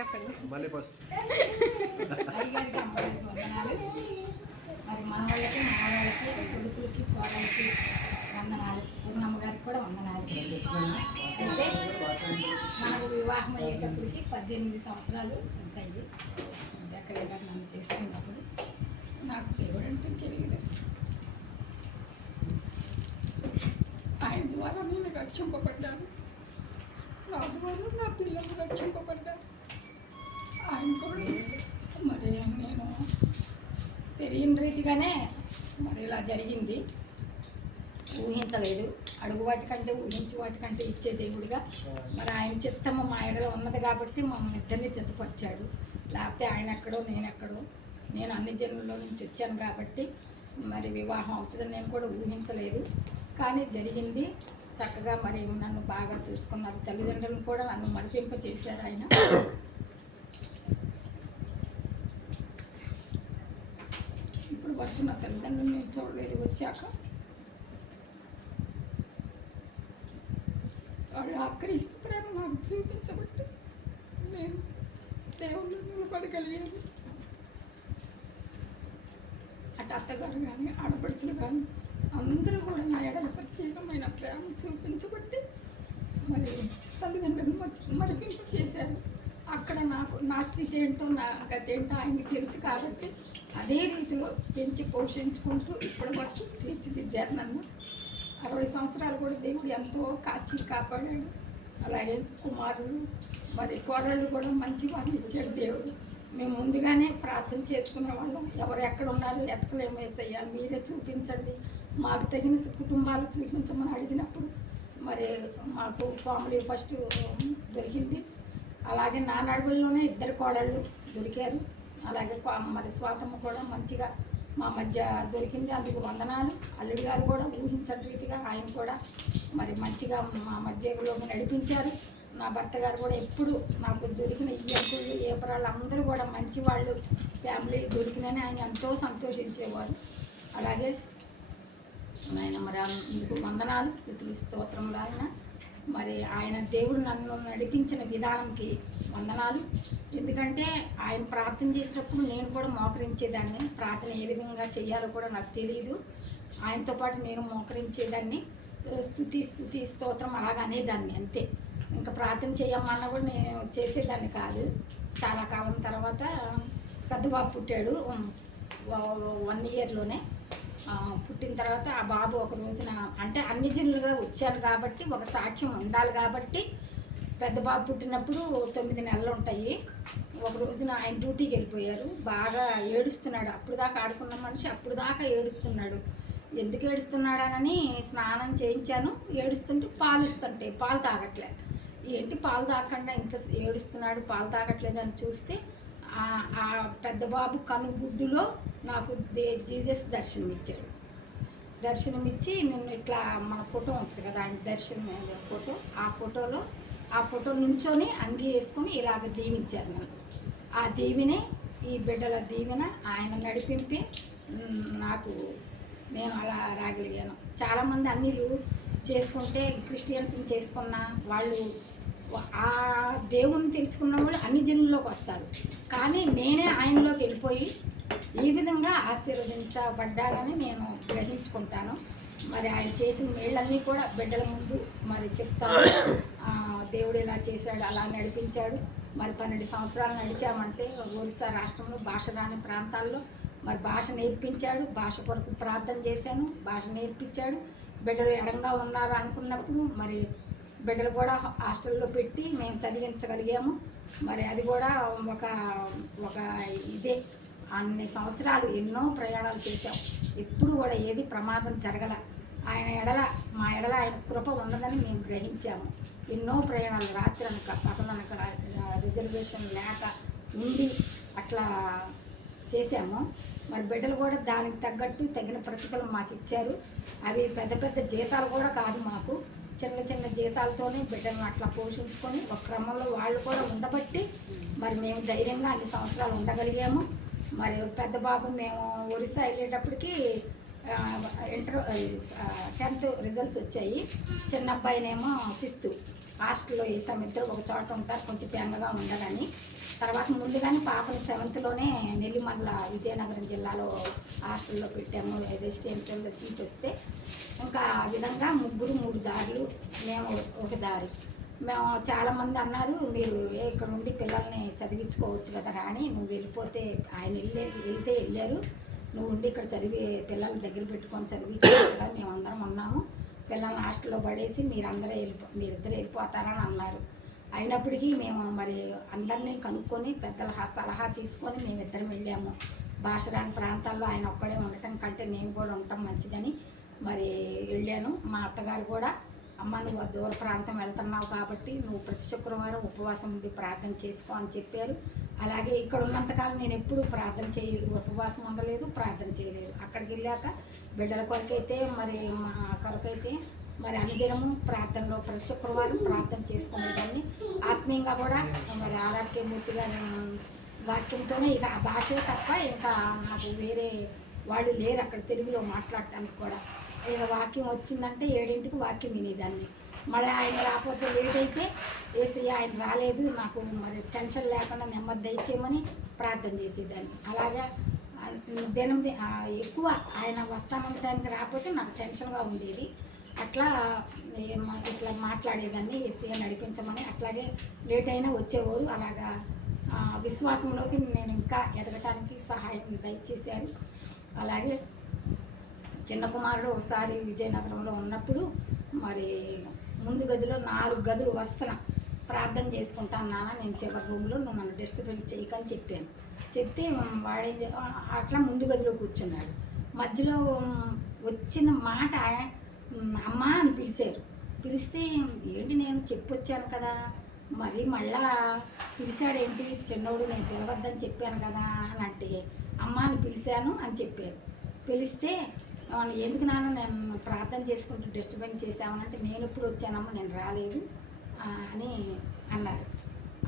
చెప్పండి. మళ్ళీ ఫస్ట్ అయ్యగారికి అమ్మగారికి వందనాలు. మరి మన వాళ్ళకి కొడుకులకి కోడలకి వందనాలు. పూర్ణమ్మగారికి కూడా వందనాలు. అయితే మనకు వివాహం అయ్యేటప్పటికి 18 సంవత్సరాలు ఉంటాయి. జక్కయ్య గారు నన్ను చేసుకున్నప్పుడు నాకు దేవుడు అంటే తెలియదు. ఆయన ద్వారా నేను రక్షింపబడ్డాను. నా ద్వారా నా పిల్లలు రక్షింపబడ్డారు. ఆయన కూడా మరి నేను తెలియని రీతిగానే మరి ఇలా జరిగింది. ఊహించలేదు. అడుగు వాటికంటే ఊహించి వాటికంటే ఇచ్చే దేవుడిగా మరి ఆయన చిత్తము మా ఎడలో ఉన్నది కాబట్టి మమ్మల్ని ఇద్దరిని చిత్తపరిచాడు. లేకపోతే ఆయన ఎక్కడో నేను ఎక్కడో, నేను అన్ని జన్మల్లో నుంచి వచ్చాను కాబట్టి మరి వివాహం అవుతుందని నేను కూడా ఊహించలేదు. కానీ జరిగింది. చక్కగా మరి నన్ను బాగా చూసుకున్నారు. తల్లిదండ్రులను కూడా నన్ను మరిపింప చేశారు ఆయన. ఇప్పుడు వరకు నా తల్లిదండ్రులు నేను చూడలేదు. వచ్చాక వాళ్ళు ఆ క్రీస్తు ప్రేమ నాకు చూపించబట్టి నేను దేవుళ్ళు నిలబడగలిగాను. అటు అత్తగారు కానీ ఆడపడుచులు కానీ అందరూ కూడా నా ఎడల ప్రత్యేకమైన ప్రేమ చూపించబట్టి మరి తల్లిదండ్రులు మరిపింపు చేశారు. అక్కడ నాకు నా స్థితి ఏంటో నా గతి ఏంటో ఆయనకి తెలుసు కాబట్టి అదే రీతిలో పెంచి పోషించుకుంటూ ఇప్పటి వరకు తీర్చిదిద్దారు నన్ను. 60 సంవత్సరాలు కూడా దేవుడు ఎంతో కాచి కాపాడాడు. అలాగే కుమారులు మరి కోడళ్ళు కూడా మంచి వారిని ఇచ్చాడు దేవుడు. మేము ముందుగానే ప్రార్థన చేసుకునే వాళ్ళం. ఎవరు ఎక్కడ ఉన్నారో ఎతకలేము యేసయ్యా, మీరే చూపించండి, మాకు తగిన కుటుంబాలు చూపించమని అడిగినప్పుడు మరి మాకు ఫ్యామిలీ ఫస్ట్ దొరికింది. అలాగే నా నడువుల్లోనే 2 కోడళ్ళు దొరికారు. అలాగే మరి స్వాతమ్మ కూడా మంచిగా మా మధ్య దొరికింది. అందుకు వందనాలు. అల్లుడి గారు కూడా ఊహించని రీతిగా ఆయన కూడా మరి మంచిగా మా మధ్యలోకి నడిపించారు. నా భర్త గారు కూడా ఎప్పుడు నాకు దొరికిన ఈ అంకులు ఏపరాళ్ళు అందరూ కూడా మంచి వాళ్ళు ఫ్యామిలీ దొరికినని ఆయన ఎంతో సంతోషించేవారు. అలాగే ఆయన మరి మీకు వందనాలు, స్తుతులు, స్తోత్రములు. ఆయన మరి ఆయన దేవుడు నన్ను నడిపించిన విధానంకి వందనాలు. ఎందుకంటే ఆయన ప్రార్థన చేసేటప్పుడు నేను కూడా మోకరించేదాన్ని. ప్రార్థన ఏ విధంగా చేయాలో కూడా నాకు తెలియదు. ఆయనతో పాటు నేను మోకరించేదాన్ని. స్తుతి స్తోత్రం అలాగ అనేదాన్ని అంతే. ఇంకా ప్రార్థన చేయమన్నా కూడా నేను చేసేదాన్ని కాదు. చాలా కాలం తర్వాత పెద్ద బాబు పుట్టాడు. 1 ఇయర్లోనే పుట్టిన తర్వాత ఆ బాబు ఒక రోజున అంటే అన్ని జనులుగా వచ్చాను కాబట్టి ఒక సాక్ష్యం ఉండాలి కాబట్టి పెద్ద బాబు పుట్టినప్పుడు 9 నెలలు ఉంటాయి. ఒక రోజున ఆయన డ్యూటీకి వెళ్ళిపోయారు. బాగా ఏడుస్తున్నాడు. అప్పుడు దాకా ఆడుకున్న మనిషి అప్పుడు దాకా ఏడుస్తున్నాడు. ఎందుకు ఏడుస్తున్నాడనని స్నానం చేయించాను. ఏడుస్తుంటే పాలు ఇస్తుంటే పాలు తాగట్లే. ఏంటి పాలు తాగకుండా ఇంత ఏడుస్తున్నాడు, పాలు తాగట్లేదని చూస్తే ఆ పెద్ద బాబు కనుగుడ్డులో నాకు జీసస్ దర్శనమిచ్చాడు. దర్శనమిచ్చి నిన్ను ఇట్లా మన ఫోటో ఉంటుంది కదా ఆయన దర్శనం ఫోటో, ఆ ఫోటో నుంచొని అంగి వేసుకొని ఇలాగ దీవించారు నన్ను. ఆ దీవినే ఈ బిడ్డల దీవెన ఆయన నడిపింపి నాకు నేను అలా రాగలిగాను. చాలామంది అన్నిలు చేసుకుంటే క్రిస్టియన్స్ని చేసుకున్న వాళ్ళు ఆ దేవుని తెలుసుకున్న వాళ్ళు అన్ని జనుల్లోకి వస్తారు. కానీ నేనే ఆయనలోకి వెళ్ళిపోయి ఈ విధంగా ఆశీర్వదించబడ్డానని నేను గ్రహించుకుంటాను. మరి ఆయన చేసిన మేళ్ళన్నీ కూడా బిడ్డల ముందు మరి చెప్తాను. దేవుడు ఇలా చేశాడు, అలా నడిపించాడు. మరి 12 సంవత్సరాలు నడిచామంటే ఒరిస్సా రాష్ట్రంలో భాష రాని ప్రాంతాల్లో మరి భాష నేర్పించాడు. భాష కొరకు ప్రార్థన చేశాను, భాష నేర్పించాడు. బిడ్డలు ఎడంగా ఉన్నారు అనుకున్నప్పుడు మరి బిడ్డలు కూడా హాస్టల్లో పెట్టి మేము చదివించగలిగాము. మరి అది కూడా ఒక ఇదే అన్ని సంవత్సరాలు ఎన్నో ప్రయాణాలు చేశాం. ఎప్పుడు కూడా ఏది ప్రమాదం జరగల. ఆయన ఎడల మా ఎడల ఆయన కృప ఉన్నదని మేము గ్రహించాము. ఎన్నో ప్రయాణాలు రాత్రి అనక పగలనక రిజర్వేషన్ లేక ఉండి అట్లా చేశాము. మరి బిడ్డలు కూడా దానికి తగ్గట్టు తగిన ప్రతిఫలం మాకు ఇచ్చారు. అవి పెద్ద పెద్ద జీతాలు కూడా కాదు, మాకు చిన్న చిన్న జీతాలతోనే బిడ్డలను అట్లా పోషించుకొని ఒక క్రమంలో వాళ్ళు కూడా ఉండబట్టి మరి మేము ధైర్యంగా అన్ని సంవత్సరాలు ఉండగలిగాము. మరి పెద్ద బాబు మేము ఒరిస్సా వెళ్ళేటప్పటికి 10th రిజల్ట్స్ వచ్చాయి. చిన్న అబ్బాయినేమో 6th హాస్టల్లో వేసాము. ఇద్దరు ఒక చోట ఉంటారు, కొంచెం బెంగగా ఉండాలని. తర్వాత ముందుగానే పాపని 7th నెల్లిమల్ల విజయనగరం జిల్లాలో హాస్టల్లో పెట్టాము. రెసిడెన్షియల్గా సీట్ వస్తే ఇంకా ఆ విధంగా 3 దారులు, మేము ఒక దారి. మేము చాలామంది అన్నారు, మీరు ఇక్కడ ఉండి పిల్లల్ని చదివించుకోవచ్చు కదా రాణి, నువ్వు వెళ్ళిపోతే ఆయన వెళ్తే వెళ్ళారు, నువ్వు ఉండి ఇక్కడ చదివి పిల్లల్ని దగ్గర పెట్టుకొని చదివించుకోవచ్చు కదా, మేమందరం ఉన్నాము, పిల్లల్ని హాస్టల్లో పడేసి మీరిద్దరు వెళ్ళిపోతారని అన్నారు. అయినప్పటికీ మేము మరి అందరినీ కనుక్కొని పెద్దల సలహా తీసుకొని మేమిద్దరం వెళ్ళాము. భాష రాని ప్రాంతాల్లో ఆయన ఒక్కడే ఉండటం కంటే నేను కూడా ఉండటం మంచిదని మరి వెళ్ళాను. మా అత్తగారు కూడా, అమ్మ నువ్వు దూర ప్రాంతం వెళ్తున్నావు కాబట్టి నువ్వు ప్రతి శుక్రవారం ఉపవాసం ఉండి ప్రార్థన చేసుకో అని చెప్పారు. అలాగే ఇక్కడ ఉన్నంతకాలం నేను ఎప్పుడూ ఉపవాసం ఉండలేదు, ప్రార్థన చేయలేదు. అక్కడికి వెళ్ళాక బిడ్డల కొరకైతే మరి మా కొరకైతే మరి అనుదినము ప్రార్థనలో ప్రతి శుక్రవారం ప్రార్థన చేసుకునేదాన్ని. ఆత్మీయంగా కూడా మరి ఆర్ఆర్కే మూర్తి గారి వాక్యంతోనే ఇక ఆ భాషే తప్ప ఇంకా నాకు వేరే వాళ్ళు లేరు అక్కడ తెలుగులో మాట్లాడటానికి కూడా. ఇక వాక్యం వచ్చిందంటే 7ంటికి వాక్యం వినేదాన్ని. మళ్ళీ ఆయన రాకపోతే లేట్ అయితే ఏసయ్య ఆయన రాలేదు, నాకు మరి టెన్షన్ లేకుండా నెమ్మది దయచేయమని ప్రార్థన చేసేదాన్ని. అలాగా దినం ఎక్కువ ఆయన వస్తానంటానికి రాకపోతే నాకు టెన్షన్గా ఉండేది. అట్లా ఇట్లా మాట్లాడేదాన్ని, ఏసయ్య నడిపించమని. అట్లాగే లేట్ అయినా వచ్చేవారు. అలాగా విశ్వాసంలోకి నేను ఇంకా ఎదగటానికి సహాయం దయచేశారు. అలాగే చిన్న కుమారుడు ఒకసారి విజయనగరంలో ఉన్నప్పుడు మరి ముందు గదిలో 4 గదులు వరుసన ప్రార్థన చేసుకుంటాను నాన్న, నేను చివరి రూమ్లో నువ్వు నన్ను డిస్టర్బెన్స్ చేయకని చెప్పాను. చెప్తే వాడేం అట్లా ముందు గదిలో కూర్చున్నాడు. మధ్యలో వచ్చిన మాట అమ్మ అని పిలిచారు. పిలిస్తే ఏంటి నేను చెప్పొచ్చాను కదా, మరి మళ్ళా పిలిచాడేంటి చిన్నోడు, నేను పిలవద్దని చెప్పాను కదా అని అంటే అమ్మ అని పిలిచాను అని చెప్పారు. పిలిస్తే ఎందుకు నాన్న నేను ప్రార్థన చేసుకుంటూ డిస్టర్బెన్స్ చేసామనంటే నేను ఇప్పుడు వచ్చానమ్మా, నేను రాలేదు అని అన్నారు.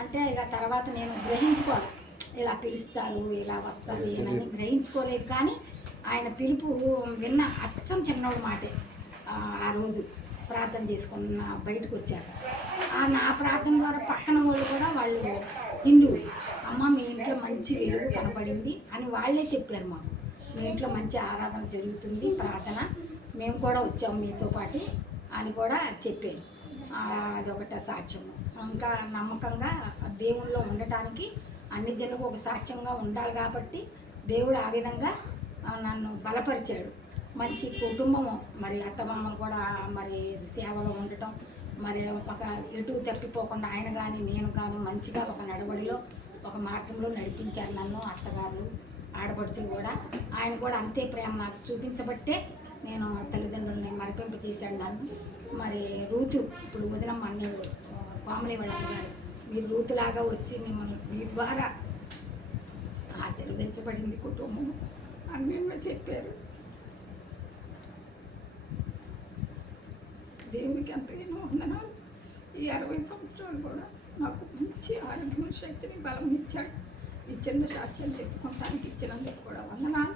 అంటే ఇక తర్వాత నేను గ్రహించుకోవాలి, ఇలా పిలుస్తారు ఇలా వస్తారు ఏనని గ్రహించుకోలేదు. కానీ ఆయన పిలుపు విన్న అచ్చం చిన్నోడు మాటే. ఆ రోజు ప్రార్థన చేసుకున్న బయటకు వచ్చారు. నా ప్రార్థన ద్వారా పక్కన వాళ్ళు కూడా వాళ్ళు హిందువులు, అమ్మ మీ ఇంట్లో మంచి వెలుగు కనపడింది అని వాళ్ళే చెప్పారు మాకు. మీ ఇంట్లో మంచి ఆరాధన జరుగుతుంది, ప్రార్థన, మేము కూడా వచ్చాము మీతో పాటు అని కూడా చెప్పారు. అదొకట సాక్ష్యము. ఇంకా నమ్మకంగా దేవుళ్ళలో ఉండటానికి అన్ని జనులకు ఒక సాక్ష్యంగా ఉండాలి కాబట్టి దేవుడు ఆ విధంగా నన్ను బలపరిచాడు. మంచి కుటుంబము, మరి అత్తమామలు కూడా మరి సేవలో ఉండటం, మరి ఒక ఎటు తప్పిపోకుండా ఆయన కానీ నేను కానీ మంచిగా ఒక నడవడిలో ఒక మార్గంలో నడిపించారు నన్ను. అత్తగారు ఆడపడుచులు కూడా, ఆయన కూడా అంతే ప్రేమ నాకు చూపించబట్టే నేను తల్లిదండ్రులని మరిపింప చేశాడు నన్ను. మరి రూతు ఇప్పుడు వదినమ్మ అన్నయ్య పామలి వాళ్ళు అడిగారు, మీరు రూతులాగా వచ్చి మిమ్మల్ని మీ ద్వారా ఆశీర్వదించబడింది కుటుంబం అని చెప్పారు. దేవునికి ఎంతగానో వందనాలు. ఈ 60 సంవత్సరాలు కూడా నాకు మంచి ఆరోగ్యం, శక్తిని, బలం ఇచ్చాడు. ఈ చిన్న సాక్ష్యం చెప్పుకోవడానికి ఇచ్చినందుకు కూడా వందనాలు.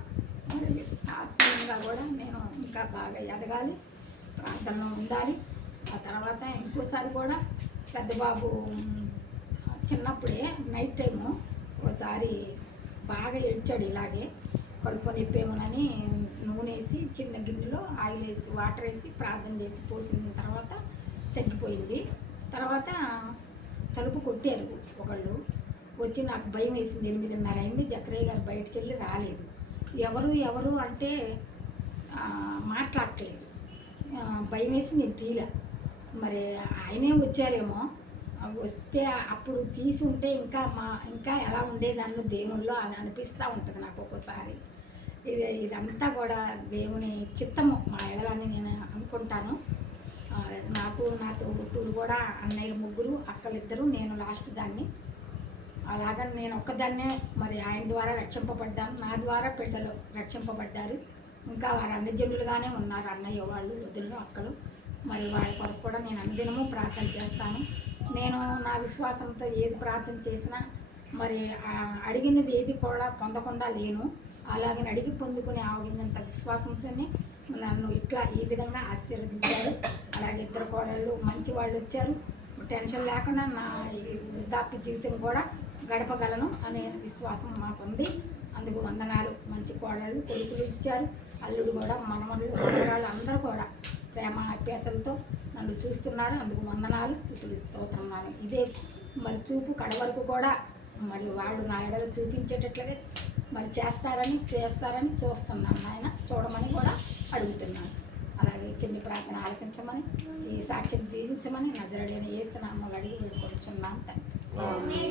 మరి ఆత్మీయంగా కూడా నేను ఇంకా బాగా ఎదగాలి, ప్రార్థనలో ఉండాలి. ఆ తర్వాత ఇంకోసారి కూడా పెద్ద బాబు చిన్నప్పుడే నైట్ టైము ఒకసారి బాగా ఏడ్చాడు. ఇలాగే కడుపు నొప్పేమోనని నూనె వేసి చిన్న గిన్నెలో ఆయిల్ వేసి వాటర్ వేసి ప్రార్థన చేసి పోసిన తర్వాత తగ్గిపోయింది. తర్వాత తలుపు కొట్టారు ఒకళ్ళు వచ్చి, నాకు భయం వేసింది. 8:30 అయింది. జక్రయ్య గారు బయటికి వెళ్ళి రాలేదు. ఎవరు అంటే మాట్లాడట్లేదు. భయం వేసి నేను తీలా. మరి ఆయనే వచ్చారేమో, వస్తే అప్పుడు తీసి ఉంటే ఇంకా ఎలా ఉండేదాన్ని దేవుళ్ళో అని అనిపిస్తూ ఉంటుంది నాకు ఒక్కోసారి. ఇదంతా కూడా దేవుని చిత్తము మా ఎడలని నేను అనుకుంటాను. నాకు నా తోబుట్టువులు కూడా అన్నయ్యలు 3, అక్కలిద్దరు, నేను లాస్ట్ దాన్ని. అలాగని నేను ఒక్కదాన్నే మరి ఆయన ద్వారా రక్షింపబడ్డాను. నా ద్వారా పిల్లలు రక్షింపబడ్డారు. ఇంకా వారు అన్ని జనులుగానే ఉన్నారు, అన్నయ్య వాళ్ళు, వదిలు, అక్కలు. మరి వాళ్ళ కొరకు కూడా నేను అనుదినము ప్రార్థన చేస్తాను. నేను నా విశ్వాసంతో ఏది ప్రార్థన చేసినా మరి అడిగినది ఏది కూడా పొందకుండా లేను. అలాగని అడిగి పొందుకుని ఆగినంత విశ్వాసంతోనే నన్ను ఈ విధంగా ఆశీర్వదించారు. అలాగే 2 కోడళ్ళు మంచి వాళ్ళు వచ్చారు. టెన్షన్ లేకుండా నా ఈ వృద్ధాప్య జీవితం కూడా గడపగలను అనే విశ్వాసం మాకుంది. అందుకు వందనాలు. మంచి కోడళ్ళు కొడుకులు ఇచ్చారు, అల్లుడు కూడా, మనమళ్ళు మనవరాళ్ళు అందరూ కూడా ప్రేమ ఆప్యాయతలతో నన్ను చూస్తున్నారు. అందుకు వందనాలు, స్తుతులు, స్తోత్రన్నాను. ఇదే మరి చూపు కడవరకు కూడా మరి వాళ్ళు నా ఎడలు చూపించేటట్లుగా మరి చేస్తారని చూస్తున్నాను. ఆయన చూడమని కూడా అడుగుతున్నాను. అలాగే చిన్ని ప్రార్థన ఆలకించమని, ఈ సాక్ష్యం జీవించమని నజరుడైన యేసు నామములో అడిగి వేడుకొనుచున్నాను తండ్రి.